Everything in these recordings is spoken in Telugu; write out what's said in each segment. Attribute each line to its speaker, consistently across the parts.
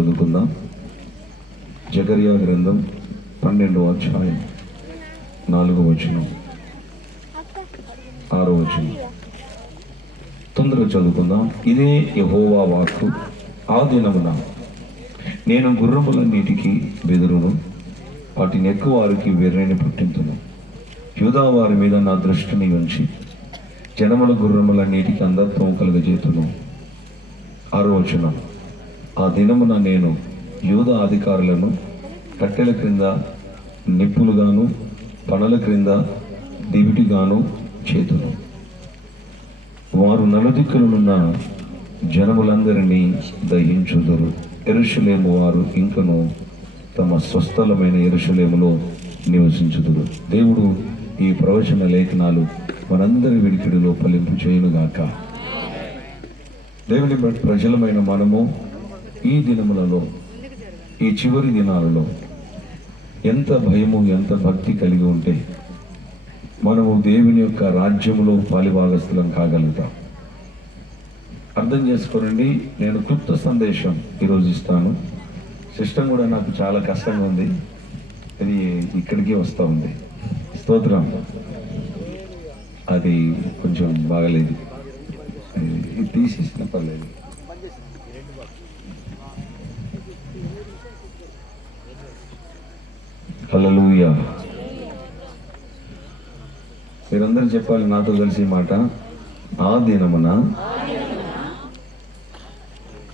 Speaker 1: చదువుకుందాం. జగరియా గ్రంథం పన్నెండవ అధ్యాయం నాలుగో వచనం ఆరో వచనం. తొందరగా చదువుకుందాం. ఇదే యహోవా వాక్కు. ఆ దినమున నేను గుర్రములన్నిటికీ బెదురును వాటిని ఎక్కువ వారికి వెర్రని పుట్టింతును. యూదా వారి మీద నా దృష్టిని ఉంచి జనముల గుర్రములన్నిటికీ అంధత్వం కలుగజేతును. ఆరో వచనం. ఆ దినమున నేను యూద అధికారులను కట్టెల క్రింద నిప్పులుగాను పడల క్రింద దివిటిగాను చేతును. వారు నలుదిక్కులనున్న జనములందరినీ దహించుదురు. ఎరుషులేము వారు ఇంకను తమ స్వస్థలమైన ఎరుషులేములో నివసించుదురు. దేవుడు ఈ ప్రవచన లేఖనాలు మనందరి విడికిడిలో ఫలింపు చేయునుగాక దేవుని ప్రజలమైన మనము ఈ దినములలో ఈ చివరి దినాలలో ఎంత భయము ఎంత భక్తి కలిగి ఉంటే మనము దేవుని యొక్క రాజ్యములో పాలిభాగస్థులం కాగలుగుతాం. అర్థం చేసుకోనండి నేను క్లుప్త సందేశం ఈరోజు ఇస్తాను. సిస్టమ్ కూడా నాకు చాలా కష్టంగా ఉంది. అది ఇక్కడికి వస్తూ ఉంది. స్తోత్రం. అది కొంచెం బాగలేదు. ఇది తీసేసిన పర్లేదు. హల్లెలూయా. మీరందరూ చెప్పాలి నాతో కలిసి మాట. ఆ దినమున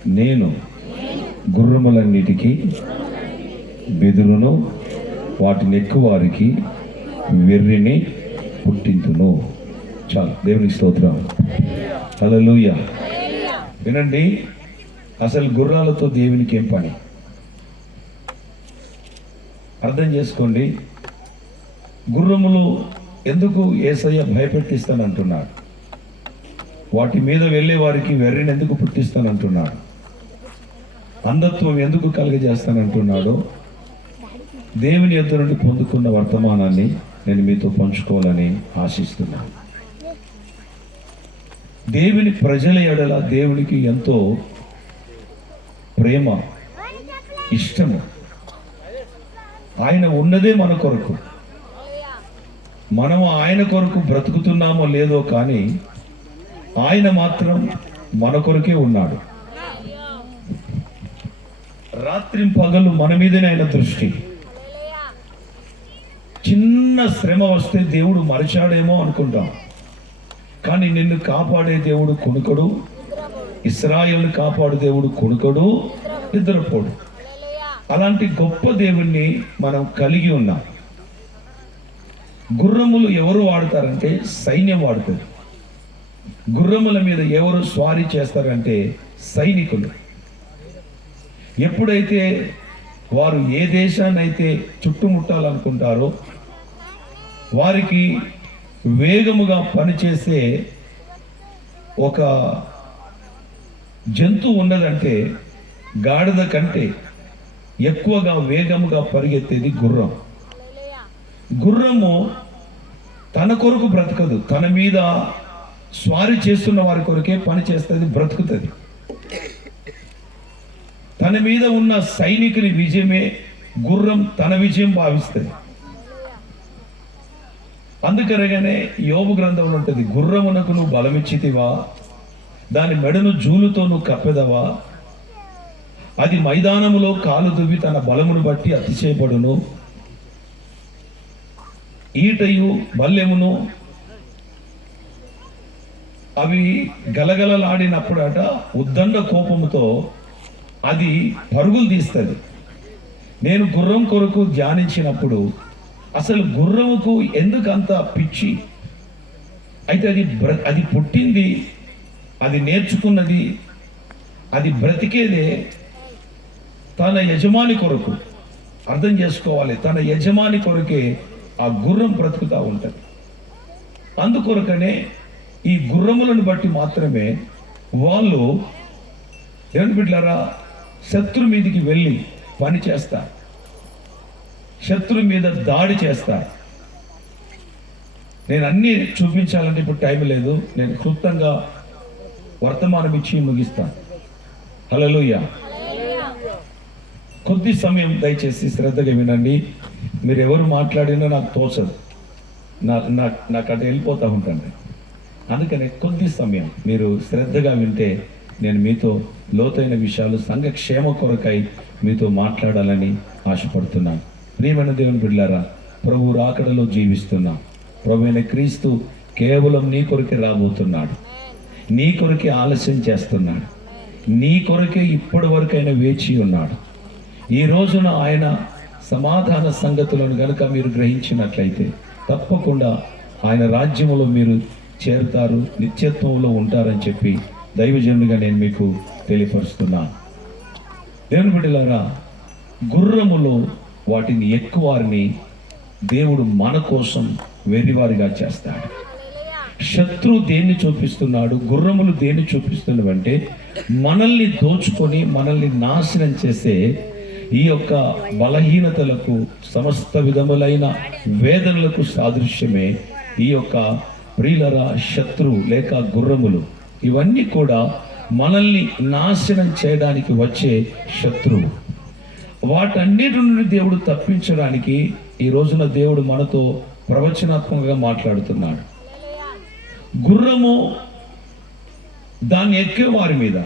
Speaker 1: నేను గుర్రములన్నిటికీ బెదురును వాటిని ఎక్కువ వారికి వెర్రిని పుట్టింతును. చాలు దేవుని స్తోత్రం. హల్లెలూయా. వినండి అసలు గుర్రాలతో దేవునికి ఏం పని? అర్థం చేసుకోండి. గుర్రములు ఎందుకు ఏసయ్య భయపెట్టిస్తానంటున్నాడు? వాటి మీద వెళ్ళే వారికి వెర్రిని ఎందుకు పుట్టిస్తానంటున్నాడు? అంధత్వం ఎందుకు కలుగజేస్తానంటున్నాడో? దేవుని యొద్ద నుండి పొందుకున్న వర్తమానాన్ని నేను మీతో పంచుకోవాలని ఆశిస్తున్నాను. దేవుని ప్రజల ఎడల దేవునికి ఎంతో ప్రేమ ఇష్టము. ఆయన ఉన్నదే మన కొరకు. మనం ఆయన కొరకు బ్రతుకుతున్నామో లేదో కానీ ఆయన మాత్రం మన కొరకే ఉన్నాడు. రాత్రి పగలు మన మీదనే ఆయన దృష్టి. చిన్న శ్రమ వస్తే దేవుడు మరిచాడేమో అనుకుంటాం. కానీ నిన్ను కాపాడే దేవుడు కొనుకడు. ఇస్రాయల్ని కాపాడు దేవుడు కొనుకడు. నిద్రపోడు. అలాంటి గొప్ప దేవుణ్ణి మనం కలిగి ఉన్నాం. గుర్రములు ఎవరు వాడతారంటే సైన్యం వాడుతుంది. గుర్రముల మీద ఎవరు స్వారీ చేస్తారంటే సైనికులు. ఎప్పుడైతే వారు ఏ దేశాన్ని అయితే చుట్టుముట్టాలనుకుంటారో వారికి వేగముగా పనిచేసే ఒక జంతువు ఉన్నదంటే గాడిద కంటే ఎక్కువగా వేగముగా పరిగెత్తేది గుర్రం. గుర్రము తన కొరకు బ్రతకదు. తన మీద స్వారీ చేస్తున్న వారి కొరకే పని చేస్తుంది బ్రతుకుతుంది. తన మీద ఉన్న సైనికుని విజయమే గుర్రం తన విజయం భావిస్తుంది. అందుకనగానే యోగు గ్రంథంలో ఉంటుంది గుర్రమునకు నువ్వు బలమిచ్చితివా? దాని మెడను జూలుతో నువ్వు కప్పెదవా? అది మైదానములో కాలు దువ్వి తన బలమును బట్టి అతిశయపడును. ఈటయు బల్లెమును అవి గలగలలాడినప్పుడట ఉద్దండ కోపముతో అది పరుగులు తీస్తుంది. నేను గుర్రం కొరకు ధ్యానించినప్పుడు అసలు గుర్రముకు ఎందుకంత పిచ్చి? అయితే అది బ్ర అది పుట్టింది అది నేర్చుకున్నది అది బ్రతికేదే తన యజమాని కొరకు అర్థం చేసుకోవాలి. తన యజమాని కొరకే ఆ గుర్రం బ్రతుకుతూ ఉంటుంది. అందుకొరకనే ఈ గుర్రములను బట్టి మాత్రమే వాళ్ళు ఏమిటి బిడ్డారా శత్రు మీదికి వెళ్ళి పని చేస్తారు. శత్రు మీద దాడి చేస్తారు. నేను అన్నీ చూపించాలంటే ఇప్పుడు టైం లేదు. నేను క్లుప్తంగా వర్తమానం ఇచ్చి ముగిస్తాను. హలోయ కొద్ది సమయం దయచేసి శ్రద్ధగా వినండి. మీరు ఎవరు మాట్లాడినా నాకు తోచదు. నా నా- నాకు అటు వెళ్ళిపోతూ ఉంటాను. అందుకనే కొద్ది సమయం మీరు శ్రద్ధగా వింటే నేను మీతో లోతైన విషయాలు సంఘ క్షేమ కొరకై మీతో మాట్లాడాలని ఆశపడుతున్నాను. ప్రియమైన దేవుని బిడ్డారా ప్రభు రాకడలో జీవిస్తున్నాం. ప్రభు క్రీస్తు కేవలం నీ కొరకే రాబోతున్నాడు. నీ కొరకే ఆలస్యం చేస్తున్నాడు. నీ కొరకే ఇప్పటి వరకైనా వేచి ఉన్నాడు. ఈ రోజున ఆయన సమాధాన సంగతులను గనుక మీరు గ్రహించినట్లయితే తప్పకుండా ఆయన రాజ్యములో మీరు చేరుతారు నిత్యత్వంలో ఉంటారని చెప్పి దైవజనుడిగా నేను మీకు తెలియపరుస్తున్నాను దేవుని బిడ్డలారా గుర్రములో వాటిని ఎక్కువారిని దేవుడు మన కోసం వెర్రివారిగా చేస్తాడు. శత్రువు దేన్ని చూపిస్తున్నాడు గుర్రములు దేన్ని చూపిస్తున్నావంటే మనల్ని దోచుకొని మనల్ని నాశనం చేసే ఈ యొక్క బలహీనతలకు సమస్త విధములైన వేదనలకు సాదృశ్యమే. ఈ యొక్క ప్రియులర శత్రువు లేక గుర్రములు ఇవన్నీ కూడా మనల్ని నాశనం చేయడానికి వచ్చే శత్రువు. వాటన్నిటి నుండి దేవుడు తప్పించడానికి ఈ రోజున దేవుడు మనతో ప్రవచనాత్మకంగా మాట్లాడుతున్నాడు. గుర్రము దాన్ని ఎక్కే వారి మీద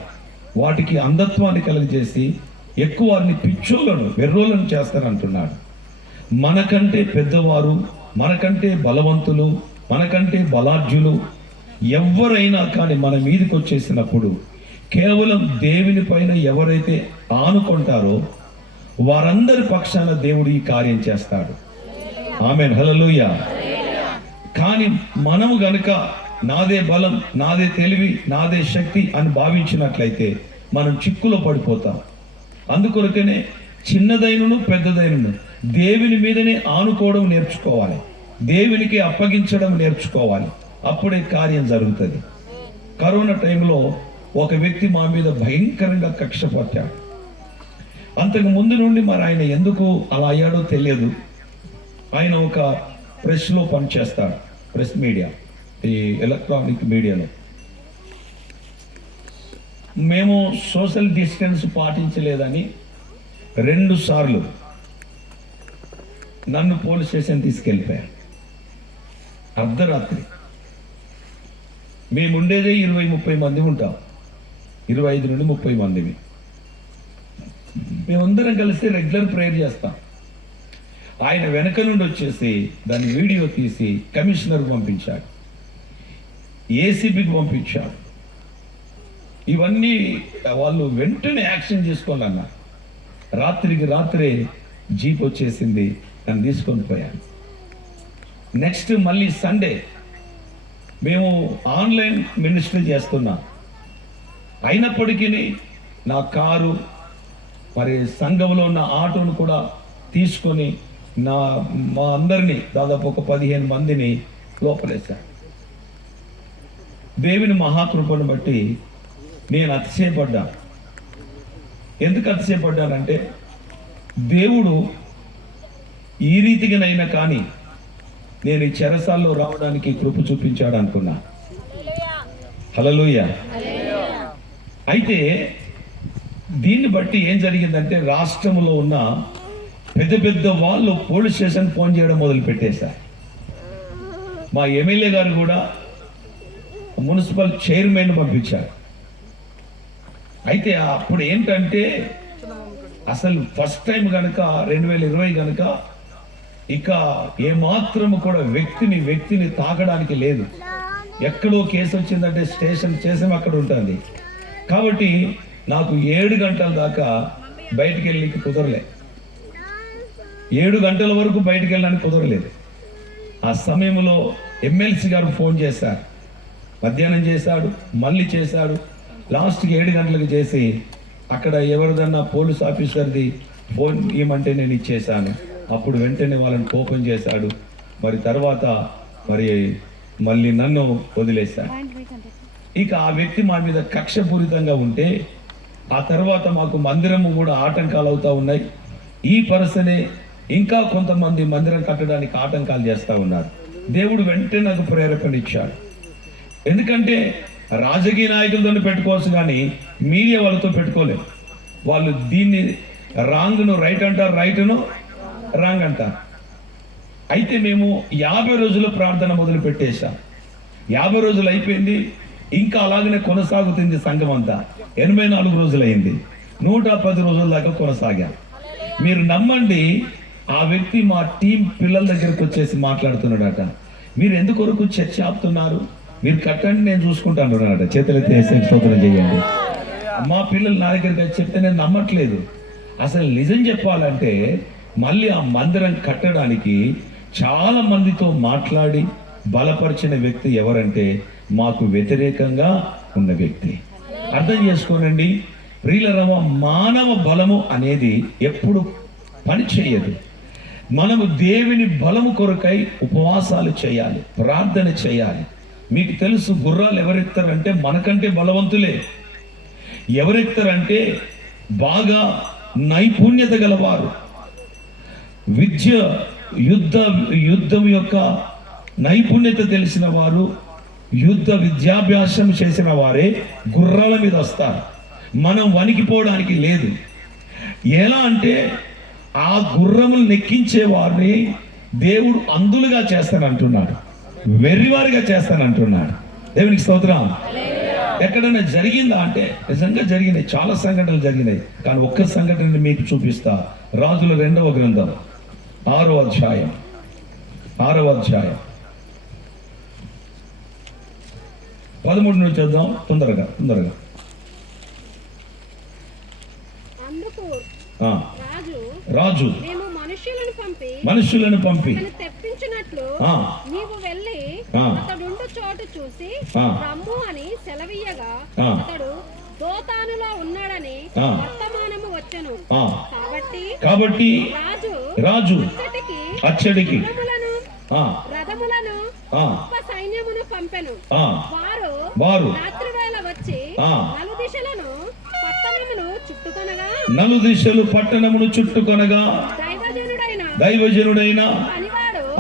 Speaker 1: వాటికి అంధత్వాన్ని కలుగజేసి ఎక్కువ వారిని పిచ్చోలను వెర్రోలను చేస్తానంటున్నాడు. మనకంటే పెద్దవారు మనకంటే బలవంతులు మనకంటే బలాఢ్యులు ఎవరైనా కానీ మన మీదకి వచ్చేసినప్పుడు కేవలం దేవుని పైన ఎవరైతే ఆనుకుంటారో వారందరి పక్షాన దేవుడు ఈ కార్యం చేస్తాడు. ఆమె హలలుయ కానీ మనము గనుక నాదే బలం నాదే తెలివి నాదే శక్తి అని భావించినట్లయితే మనం చిక్కులో పడిపోతాం. అందుకొరకనే చిన్నదైనను పెద్దదైనను దేవుని మీదనే ఆనుకోవడం నేర్చుకోవాలి. దేవునికి అప్పగించడం నేర్చుకోవాలి. అప్పుడే కార్యం జరుగుతుంది. కరోనా టైంలో ఒక వ్యక్తి మా మీద భయంకరంగా కక్షపట్టాడు. అంతకు ముందు నుండి మరి ఆయన ఎందుకు అలా అయ్యాడో తెలియదు. ఆయన ఒక ప్రెస్లో పనిచేస్తాడు. Press media. ఈ ఎలక్ట్రానిక్ మీడియాలో. మేము సోషల్ డిస్టెన్స్ పాటించలేదని రెండు సార్లు నన్ను పోలీస్ స్టేషన్ తీసుకెళ్ళిపోయారు అర్ధరాత్రి. మేము ఉండేదే ఇరవై ముప్పై మంది ఉంటాం. ఇరవై ఐదు నుండి ముప్పై మందివి. మేమందరం కలిసి రెగ్యులర్ ప్రేయర్ చేస్తాం. ఆయన వెనక నుండి వచ్చేసి దాన్ని వీడియో తీసి కమిషనర్ పంపించాడు. ఏసీబీకి పంపించాడు. ఇవన్నీ వాళ్ళు వెంటనే యాక్షన్ అన్న రాత్రికి రాత్రే జీప్ వచ్చేసింది నన్ను తీసుకొని పోయాను. నెక్స్ట్ మళ్ళీ సండే మేము ఆన్లైన్ మినిస్ట్రీ చేస్తున్నాం. అయినప్పటికీ నా కారు మరి సంఘంలో ఉన్న ఆటోను కూడా తీసుకొని నా మా అందరినీ దాదాపు ఒక పదిహేను మందిని లోపలేశాను. దేవుని మహాకృపను బట్టి నేను అతిశయపడ్డా ఎందుకు అతిశయపడ్డానంటే దేవుడు ఈ రీతిగానైనా కానీ నేను ఈ చెరసాల్లో రావడానికి కృప చూపించాడు అనుకున్నా. హలలోయ అయితే దీన్ని బట్టి ఏం జరిగిందంటే రాష్ట్రంలో ఉన్న పెద్ద పెద్ద వాళ్ళు పోలీస్ స్టేషన్ ఫోన్ చేయడం మొదలు పెట్టేశారు మా ఎమ్మెల్యే గారు కూడా మున్సిపల్ చైర్మన్ పంపించారు. అయితే అప్పుడు ఏంటంటే అసలు ఫస్ట్ టైం కనుక రెండు వేల ఇరవై కనుక ఇక ఏమాత్రము కూడా వ్యక్తిని వ్యక్తిని తాకడానికి లేదు. ఎక్కడో కేసు వచ్చిందంటే స్టేషన్ చేసాం అక్కడ ఉంటుంది. కాబట్టి నాకు ఏడు గంటల దాకా బయటికి వెళ్ళి కుదరలే. ఏడు గంటల వరకు బయటికి వెళ్ళడానికి కుదరలేదు. ఆ సమయంలో ఎమ్మెల్సీ గారు ఫోన్ చేశారు. మధ్యాహ్నం చేశాడు మళ్ళీ చేశాడు. లాస్ట్కి ఏడు గంటలకు చేసి అక్కడ ఎవరిదన్నా పోలీస్ ఆఫీసర్ది ఫోన్ ఇవ్వమంటే నేను ఇచ్చేసాను అప్పుడు వెంటనే వాళ్ళని కోపం చేశాడు. మరి తర్వాత మరి మళ్ళీ నన్ను వదిలేశాడు. ఇక ఆ వ్యక్తి మా మీద కక్షపూరితంగా ఉంటే ఆ తర్వాత మాకు మందిరము కూడా ఆటంకాలు అవుతూ ఉన్నాయి. ఈ పరసనే ఇంకా కొంతమంది మందిరం కట్టడానికి ఆటంకాలు చేస్తూ ఉన్నారు. దేవుడు వెంటనే నాకు ప్రేరేపణ ఇచ్చాడు. ఎందుకంటే రాజకీయ నాయకులతో పెట్టుకోవచ్చు కానీ మీడియా వాళ్ళతో పెట్టుకోలేదు. వాళ్ళు దీన్ని రాంగ్ను రైట్ అంటారు రైట్ను రాంగ్ అంటారు. అయితే మేము యాభై రోజులు ప్రార్థన మొదలు పెట్టేశాం యాభై రోజులు అయిపోయింది. ఇంకా అలాగనే కొనసాగుతుంది సంఘం అంతా. ఎనభై నాలుగు రోజులు అయింది నూట పది రోజుల దాకా కొనసాగాం. మీరు నమ్మండి ఆ వ్యక్తి మా టీం పిల్లల దగ్గరకు వచ్చేసి మాట్లాడుతున్నాడట. మీరు ఎందుకొరకు చర్చ ఆపుతున్నారు? మీరు కట్టండి నేను చూసుకుంటాను అన్నమాట చేతులెత్తి వేసే స్తోత్రం చేయండి. మా పిల్లలు నా దగ్గరికి వచ్చి చెప్తే నేను నమ్మట్లేదు. అసలు నిజం చెప్పాలంటే మళ్ళీ ఆ మందిరం కట్టడానికి చాలా మందితో మాట్లాడి బలపరిచిన వ్యక్తి ఎవరంటే మాకు వ్యతిరేకంగా ఉన్న వ్యక్తి. అర్థం చేసుకోనండి ప్రియులరవ మానవ బలము అనేది ఎప్పుడు పని చేయదు. మనము దేవుని బలము కొరకై ఉపవాసాలు చేయాలి ప్రార్థన చేయాలి. మీకు తెలుసు గుర్రాలు ఎవరెత్తారంటే మనకంటే బలవంతులే. ఎవరెత్తారంటే బాగా నైపుణ్యత గలవారు. విద్య యుద్ధ యుద్ధం యొక్క నైపుణ్యత తెలిసిన వారు యుద్ధ విద్యాభ్యాసం చేసిన వారే గుర్రాల మీద వస్తారు. మనం వణికిపోవడానికి లేదు. ఎలా అంటే ఆ గుర్రములు నెక్కించే వారిని దేవుడు అందులుగా చేస్తానంటున్నాడు. వెర్రివారిగా చేస్తానంటున్నాడు. దేవునికి స్తోత్రం. ఎక్కడైనా జరిగిందా అంటే నిజంగా జరిగినాయి. చాలా సంఘటనలు జరిగినాయి. కానీ ఒక్క సంఘటన మీకు చూపిస్తా. రాజుల రెండవ గ్రంథం ఆరో అధ్యాయం. ఆరవ అధ్యాయం. పదమూడు నుంచి చూద్దాం. తొందరగా తొందరగా.
Speaker 2: రాజు
Speaker 1: మనుషులను పంపి
Speaker 2: తెప్పించినట్లు నీవు వెళ్ళి. అతడుండు చోటు చూసి. రమ్ము అని సెలవీయగా. అతడు దోతానులో ఉన్నాడని. వర్తమానము వచ్చెను. కాబట్టి
Speaker 1: కాబట్టి
Speaker 2: రాజు
Speaker 1: రాజు అచ్చడికి
Speaker 2: రథములను గొప్ప సైన్యమును పంపెను వారు
Speaker 1: వారు
Speaker 2: రాత్రివేళ వచ్చి
Speaker 1: ఆ.
Speaker 2: నలుదిశలను పట్టణమును చుట్టుకొనగా
Speaker 1: నలు దిశలు పట్టణమును చుట్టుకొనగా
Speaker 2: దైవజనుడైన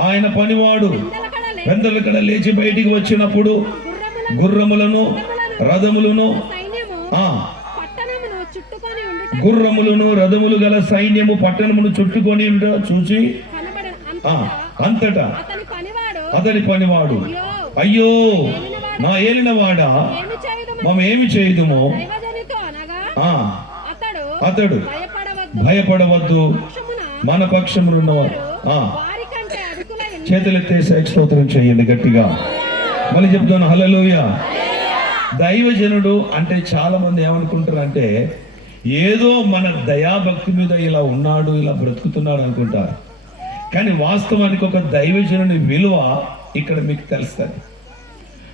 Speaker 1: ఆయన పనివాడు.
Speaker 2: పెందలకడ లే-
Speaker 1: పెందలకడ లేచి బయటికి వచ్చినప్పుడు
Speaker 2: గుర్రముల
Speaker 1: గుర్రములను రథములను గుర్రములను రథములు గల సైన్యము పట్టణమును చుట్టుకొని చూసి
Speaker 2: అంతటా. అతని పనివాడు అయ్యో
Speaker 1: నా ఏలినవాడా? మేము ఏమి చేయుదుమో?
Speaker 2: అతడు భయపడవద్దు.
Speaker 1: మన పక్షంలో ఉన్నవారు.
Speaker 2: చేతులెత్తే కంటే
Speaker 1: చేతులెత్తేసి చేయండి గట్టిగా. మళ్ళీ చెప్తాను హలలోయ దైవజనుడు అంటే చాలా మంది ఏమనుకుంటారు అంటే ఏదో మన దయాభక్తి మీద ఇలా ఉన్నాడు ఇలా బ్రతుకుతున్నాడు అనుకుంటారు. కానీ వాస్తవానికి ఒక దైవజనుని విలువ ఇక్కడ మీకు తెలుస్తుంది.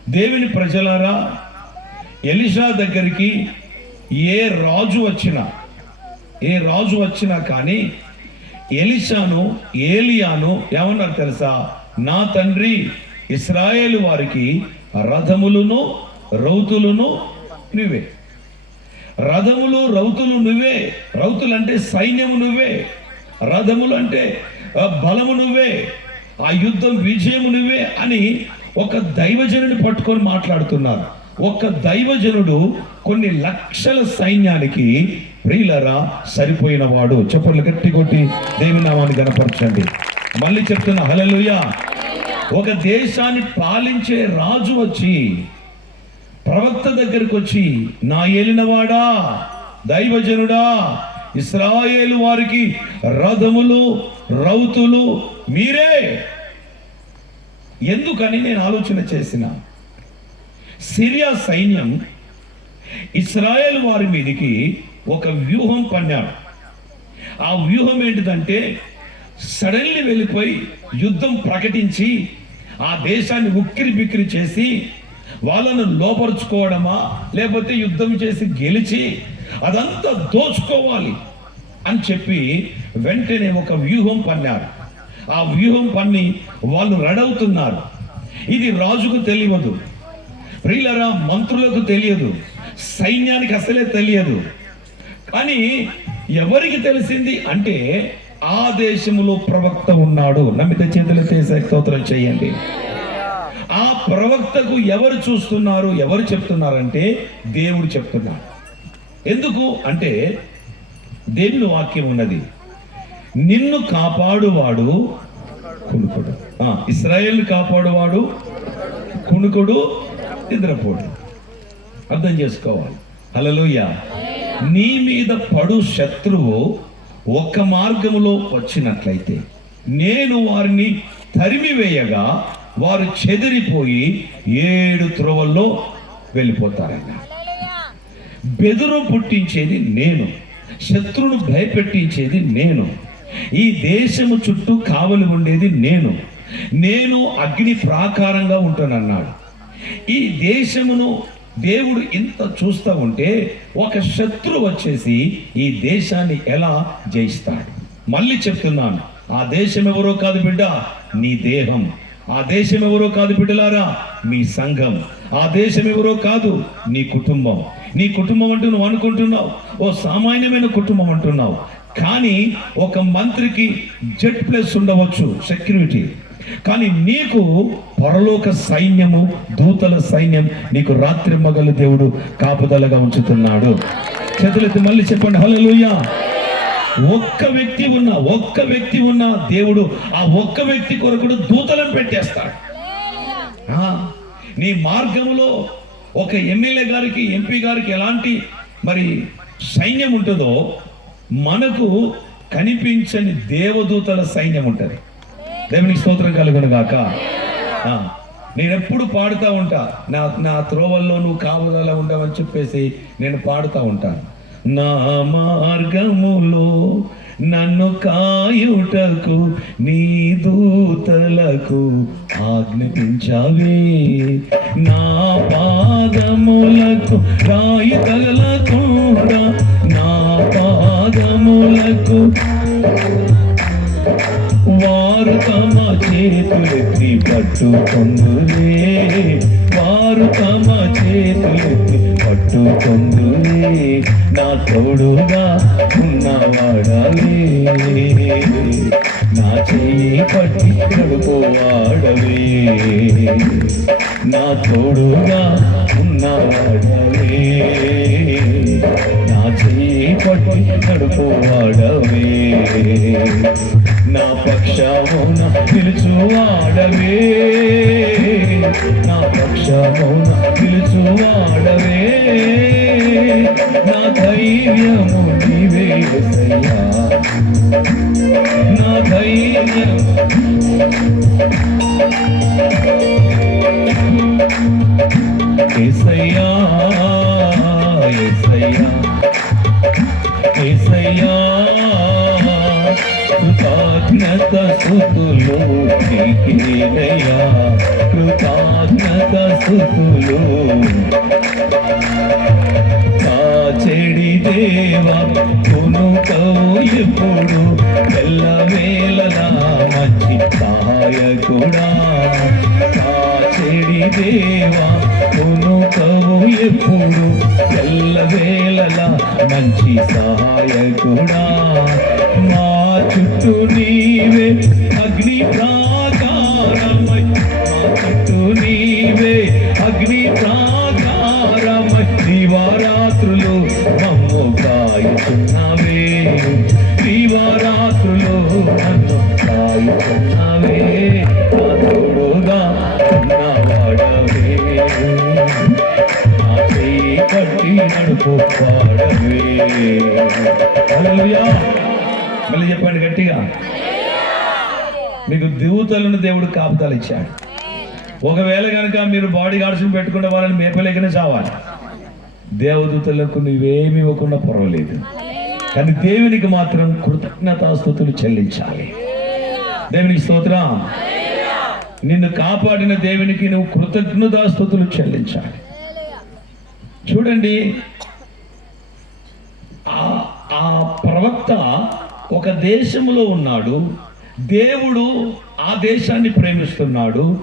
Speaker 1: దేవుని ప్రజలారా ఎలిషా దగ్గరికి ఏ రాజు వచ్చినా ఏ రాజు వచ్చినా కానీ ఎలిషాను ఏలియాను ఏమన్నారు తెలుసా? నా తండ్రి ఇస్రాయేల్ వారికి రథములను రౌతులను నువ్వే. రథములు రౌతులు నువ్వే. రౌతులు అంటే సైన్యము నువ్వే. రథములు అంటే బలము నువ్వే. ఆ యుద్ధం విజయము నువ్వే అని ఒక దైవజనుని పట్టుకొని మాట్లాడుతున్నారు. ఒక దైవజనుడు కొన్ని లక్షల సైన్యానికి ప్రియులరా సరిపోయిన వాడు చెప్పులు గట్టి కొట్టి దేవి నామాన్ని గనపరచండి మళ్ళీ చెప్తున్న హలలుయ ఒక దేశాన్ని పాలించే రాజు వచ్చి ప్రవక్త దగ్గరకు వచ్చి నా ఏలినవాడా దైవజనుడా ఇస్రాయేలు వారికి రథములు రౌతులు మీరే. ఎందుకని నేను ఆలోచన చేసిన? సిరియా సైన్యం ఇస్రాయేల్ వారి మీదకి ఒక వ్యూహం పన్నాడు. ఆ వ్యూహం ఏంటిదంటే సడన్లీ వెళ్ళిపోయి యుద్ధం ప్రకటించి ఆ దేశాన్ని ఉక్కిరి బిక్కిరి చేసి వాళ్ళను లోపరుచుకోవడమా లేకపోతే యుద్ధం చేసి గెలిచి అదంతా దోచుకోవాలి అని చెప్పి వెంటనే ఒక వ్యూహం పన్నారు ఆ వ్యూహం పన్ని వాళ్ళు రడవుతున్నారు. ఇది రాజుకు తెలియదు. ప్రియులరా మంత్రులకు తెలియదు. సైన్యానికి అసలే తెలియదు. కానీ ఎవరికి తెలిసింది అంటే ఆ దేశంలో ప్రవక్త ఉన్నాడు. నమ్మితే చేతులెత్తే స్తోత్రం చేయండి. ఆ ప్రవక్తకు ఎవరు చూస్తున్నారు ఎవరు చెప్తున్నారంటే దేవుడు చెప్తున్నాడు. ఎందుకు అంటే దేవుని వాక్యం ఉన్నది? నిన్ను కాపాడువాడు కుణుకుడు ఆ, ఇస్రాయేల్ కాపాడువాడు కుణుకుడు నిద్రపోడు. అర్థం చేసుకోవాలి. హల్లెలూయా. నీ మీద పడు శత్రువు ఒక్క మార్గంలో వచ్చినట్లయితే నేను వారిని తరిమివేయగా వారు చెదిరిపోయి ఏడు త్రోవల్లో వెళ్ళిపోతారన్న బెదురు పుట్టించేది నేను శత్రువును భయపెట్టించేది నేను ఈ దేశము చుట్టూ కావలి ఉండేది నేను నేను అగ్ని ప్రాకారంగా ఉంటానన్నాడు. ఈ దేశమును దేవుడు ఇంత చూస్తూ ఉంటే ఒక శత్రు వచ్చేసి ఈ దేశాన్ని ఎలా జయిస్తాడు? మళ్ళీ చెప్తున్నాను. ఆ దేశం ఎవరో కాదు బిడ్డ నీ దేహం. ఆ దేశం ఎవరో కాదు బిడ్డలారా మీ సంఘం. ఆ దేశం ఎవరో కాదు నీ కుటుంబం. నీ కుటుంబం అంటూ నువ్వు అనుకుంటున్నావు. ఓ సామాన్యమైన కుటుంబం అంటున్నావు. కానీ ఒక మంత్రికి జెడ్ ప్లస్ ఉండవచ్చు సెక్యూరిటీ. కానీ నీకు పరలోక సైన్యము దూతల సైన్యం నీకు రాత్రి మగలు దేవుడు కాపుదలగా ఉంచుతున్నాడు. చేతులెత్తి మళ్ళీ చెప్పండి హల్లెలూయా! ఒక్క వ్యక్తి ఉన్న ఒక్క వ్యక్తి ఉన్న దేవుడు ఆ ఒక్క వ్యక్తి కొరకు దూతలను పెట్టేస్తాడు. ఆ, నీ మార్గంలో ఒక ఎమ్మెల్యే గారికి ఎంపీ గారికి ఎలాంటి మరి సైన్యం ఉంటుందో మనకు కనిపించని దేవదూతల సైన్యం ఉంటుంది. దేవునికి స్తోత్రం కలుగును గాక. నేను ఎప్పుడు పాడుతూ ఉంటా. నా నా త్రోవల్లో నువ్వు కావదలా ఉండవని చెప్పేసి నేను పాడుతూ ఉంటాను నా మార్గములో నన్ను కాయుటకు నీ దూతలకు ఆజ్ఞాపించావే. నా పాదములకు రాయి తగలకుండా నా పాదములకు వారు తమ చేతులెత్తి పట్టుకొందులే. వారు తమ చేతులెత్తి పట్టుకొందులే. నా తోడుగా ఉన్నవాడవే. నా చెయ్యి పట్టి నడుపువాడవే. నా తోడుగా ఉన్నవాడవే. నా చెయ్యి పట్టి నడుపువాడవే. నా పక్షమున పిలుచువాడవే నా పక్షమున పిలుచువాడవే నా ధైర్యము నీవే సయ్యా. నీకేనయ్యా కృతజ్ఞత స్థుతులు. కాచెడి దేవా కొనుకవు ఎప్పుడు ఎల్లవేళలా మంచి సహాయకుడా కాచెడి దేవా కొనుకవు ఎప్పుడు ఎల్లవేళలా మంచి సహాయకుడా మా చుట్టూ నీవే గట్టిగా. మీకు దూతలను దేవుడు కాపుతాలు ఇచ్చాడు. ఒకవేళ కనుక మీరు బాడీ గార్డ్స్ని పెట్టుకున్న వాళ్ళని మేపలేకనే చావాలి. దేవదూతలకు నువ్వేమి ఇవ్వకుండా పర్వాలేదు. కానీ దేవునికి మాత్రం కృతజ్ఞతాస్థుతులు చెల్లించాలి. దేవునికి స్తోత్రం. నిన్ను కాపాడిన దేవునికి నువ్వు కృతజ్ఞతాస్థుతులు చెల్లించాలి. చూడండి ఆ ప్రవక్త ఒక దేశంలో ఉన్నాడు. దేవుడు ఆ దేశాన్ని ప్రేమిస్తున్నాడు.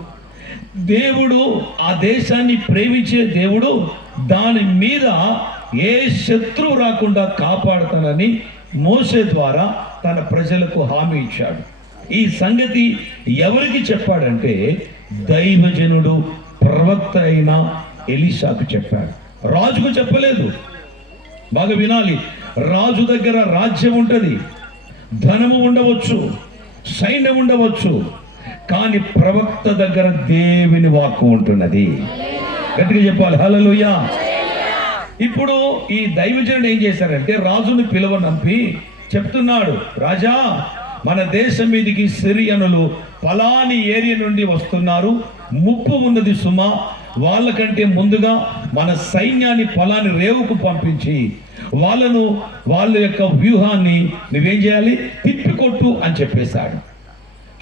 Speaker 1: దేవుడు ఆ దేశాన్ని ప్రేమించే దేవుడు దాని మీద ఏ శత్రువు రాకుండా కాపాడుతానని మోసే ద్వారా తన ప్రజలకు హామీ ఇచ్చాడు. ఈ సంగతి ఎవరికి చెప్పాడంటే దైవజనుడు ప్రవక్త అయిన ఎలీషాకు చెప్పాడు. రాజుకు చెప్పలేదు. బాగా వినాలి. రాజు దగ్గర రాజ్యం ఉంటుంది. ధనము ఉండవచ్చు సైన్యం ఉండవచ్చు కానీ ప్రవక్త దగ్గర దేవుని వాక్కు ఉంటున్నది. గట్టిగా చెప్పాలి హలలుయా ఇప్పుడు ఈ దైవజనుడు ఏం చేశారంటే రాజుని పిలువనంపి చెప్తున్నాడు రాజా మన దేశం మీదికి సిరియనులు పలాని ఏరియా నుండి వస్తున్నారు ముప్పు ఉన్నది సుమా వాళ్ళకంటే ముందుగా మన సైన్యాన్ని పొలాన్ని రేవుకు పంపించి వాళ్ళను వాళ్ళ యొక్క వ్యూహాన్ని నువ్వేం చేయాలి? తిప్పికొట్టు అని చెప్పేశాడు.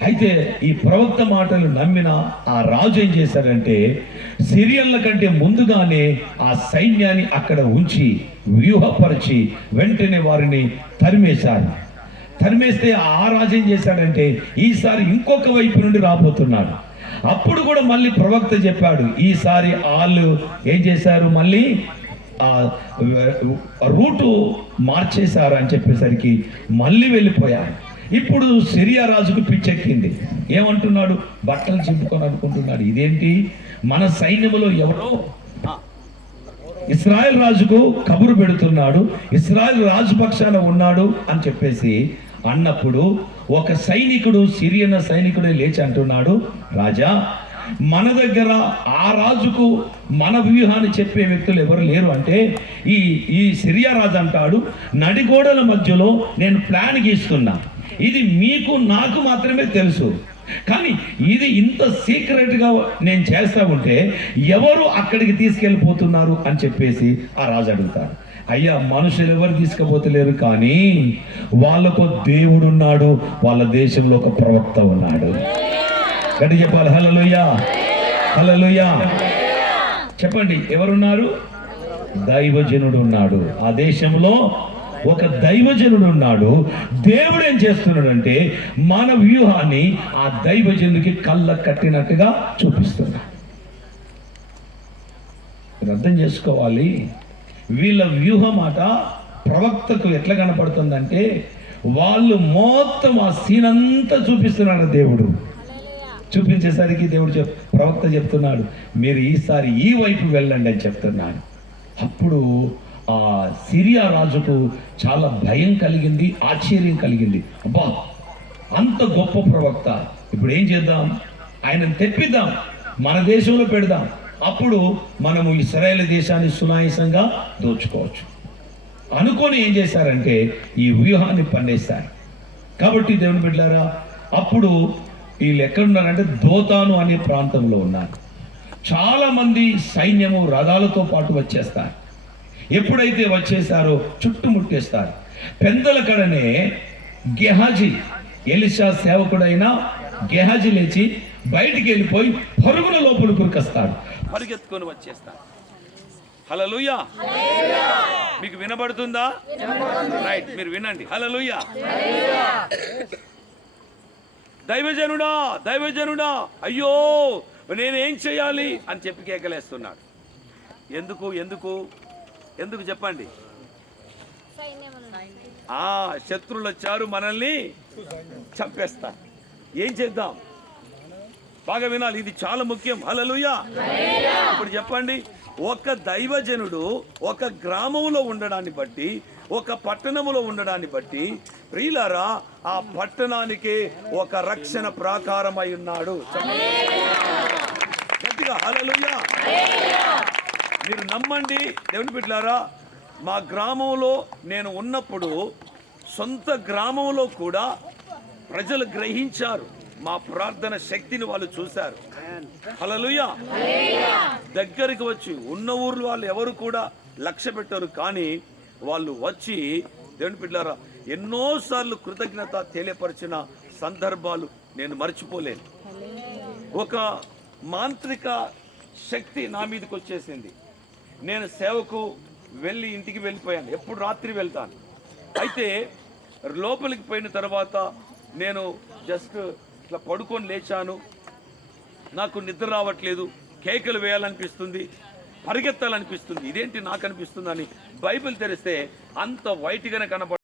Speaker 1: అయితే ఈ ప్రవక్త మాటలు నమ్మిన ఆ రాజు ఏం చేశాడంటే సిరియన్ల కంటే ముందుగానే ఆ సైన్యాన్ని అక్కడ ఉంచి వ్యూహపరిచి వెంటనే వారిని తరిమేశాడు. తరిమేస్తే ఆ రాజు ఏం చేశాడంటే ఈసారి ఇంకొక వైపు నుండి రాబోతున్నాడు. అప్పుడు కూడా మళ్ళీ ప్రవక్త చెప్పాడు ఈసారి వాళ్ళు ఏం చేశారు? మళ్ళీ ఆ రూటు మార్చేశారు అని చెప్పేసరికి మళ్ళీ వెళ్ళిపోయారు ఇప్పుడు సిరియా రాజుకు పిచ్చెక్కింది. ఏమంటున్నాడు? బట్టలు చింపుకొని అనుకుంటున్నాడు. ఇదేంటి? మన సైన్యములో ఎవరో ఇస్రాయల్ రాజుకు కబురు పెడుతున్నాడు ఇస్రాయల్ రాజు పక్షాన ఉన్నాడు అని చెప్పేసి అన్నప్పుడు ఒక సైనికుడు సిరియన సైనికుడే లేచి అంటున్నాడు రాజా మన దగ్గర ఆ రాజుకు మన వ్యూహాన్ని చెప్పే వ్యక్తులు ఎవరు లేరు అంటే ఈ ఈ సిరియా రాజు అంటాడు నడిగోడల మధ్యలో నేను ప్లాన్ గీస్తున్నా. ఇది మీకు నాకు మాత్రమే తెలుసు. కానీ ఇది ఇంత సీక్రెట్గా నేను చేస్తా ఉంటే ఎవరు అక్కడికి తీసుకెళ్ళిపోతున్నారు? అని చెప్పేసి ఆ రాజు అడుగుతాడు. అయ్యా మనుషులు ఎవరు తీసుకుపోతలేరు కానీ వాళ్ళకు దేవుడు ఉన్నాడు వాళ్ళ దేశంలో ఒక ప్రవక్త ఉన్నాడు. గట్టి చెప్పాలి హలలుయా హలలుయా చెప్పండి ఎవరున్నారు? దైవజనుడు ఉన్నాడు. ఆ దేశంలో ఒక దైవజనుడు ఉన్నాడు. దేవుడు ఏం చేస్తున్నాడంటే మన వ్యూహాన్ని ఆ దైవజనుడికి కళ్ళ కట్టినట్టుగా చూపిస్తున్నాడు. అర్థం చేసుకోవాలి వీళ్ళ వ్యూహం అట ప్రవక్తకు ఎట్లా కనపడుతుందంటే వాళ్ళు మొత్తం ఆ సీన్ అంతా చూపిస్తున్నాడు దేవుడు. చూపించేసరికి దేవుడు చెప్ ప్రవక్త చెప్తున్నాడు మీరు ఈసారి ఈ వైపు వెళ్ళండి అని చెప్తున్నాను అప్పుడు ఆ సిరియా రాజుకు చాలా భయం కలిగింది ఆశ్చర్యం కలిగింది. అబ్బా అంత గొప్ప ప్రవక్త. ఇప్పుడు ఏం చేద్దాం? ఆయనను తెప్పిద్దాం. మన దేశంలో పెడదాం. అప్పుడు మనము ఇస్రాయేల్ దేశాన్ని సునాయాసంగా దోచుకోవచ్చు. అనుకొని ఏం చేశారంటే ఈ వ్యూహాన్ని పన్నేశారు కాబట్టి దేవుని బిడ్డారా అప్పుడు వీళ్ళు ఎక్కడున్నారంటే దోతాను అనే ప్రాంతంలో ఉన్నారు. చాలామంది సైన్యము రథాలతో పాటు వచ్చేస్తారు. ఎప్పుడైతే వచ్చేసారో చుట్టుముట్టేస్తారు పెందల కడనే గెహాజీ ఎలిషా సేవకుడైన గెహాజీ లేచి బయటికి వెళ్ళిపోయి పరుగుల లోపల కురికొస్తాడు.
Speaker 3: పరిగెత్తుకొని వచ్చేస్తాను. హలలుయా మీకు వినబడుతుందా? రైట్ మీరు వినండి. హలలుయా దైవజనుడా దైవజనుడా అయ్యో నేనేం చేయాలి అని చెప్పి కేకలేస్తున్నాడు. ఎందుకు ఎందుకు? ఎందుకు చెప్పండి? ఆ వచ్చారు మనల్ని చంపేస్తా ఏం చేద్దాం? బాగా వినాలి. ఇది చాలా ముఖ్యం. హలలుయా ఇప్పుడు చెప్పండి. ఒక దైవజనుడు ఒక గ్రామంలో ఉండడాన్ని బట్టి ఒక పట్టణములో ఉండడాన్ని బట్టి ప్రియులరా ఆ పట్టణానికి ఒక రక్షణ ప్రాకారమై ఉన్నాడు. గట్టిగా మీరు నమ్మండి. దేవుని బిడ్డలారా మా గ్రామంలో నేను ఉన్నప్పుడు సొంత గ్రామంలో కూడా ప్రజలు గ్రహించారు. మా ప్రార్థన శక్తిని వాళ్ళు చూశారు. హల్లెలూయా. దగ్గరికి వచ్చి ఉన్న ఊర్లో వాళ్ళు ఎవరు కూడా లక్ష్య పెట్టరు కానీ వాళ్ళు వచ్చి దేవుని బిడ్డలారా ఎన్నోసార్లు కృతజ్ఞత తెలియపరిచిన సందర్భాలు నేను మర్చిపోలేను. ఒక మాంత్రిక శక్తి నా మీదకి వచ్చేసింది. నేను సేవకు వెళ్ళి ఇంటికి వెళ్ళిపోయాను ఎప్పుడు రాత్రి వెళ్తాను. అయితే లోపలికి పోయిన తర్వాత నేను జస్ట్ ఇట్లా పడుకొని లేచాను. నాకు నిద్ర రావట్లేదు. కేకలు వేయాలనిపిస్తుంది. పరిగెత్తాలనిపిస్తుంది. ఇదేంటి నాకు అనిపిస్తుందని బైబిల్ తెరిస్తే అంత వైట్గానే కనపడ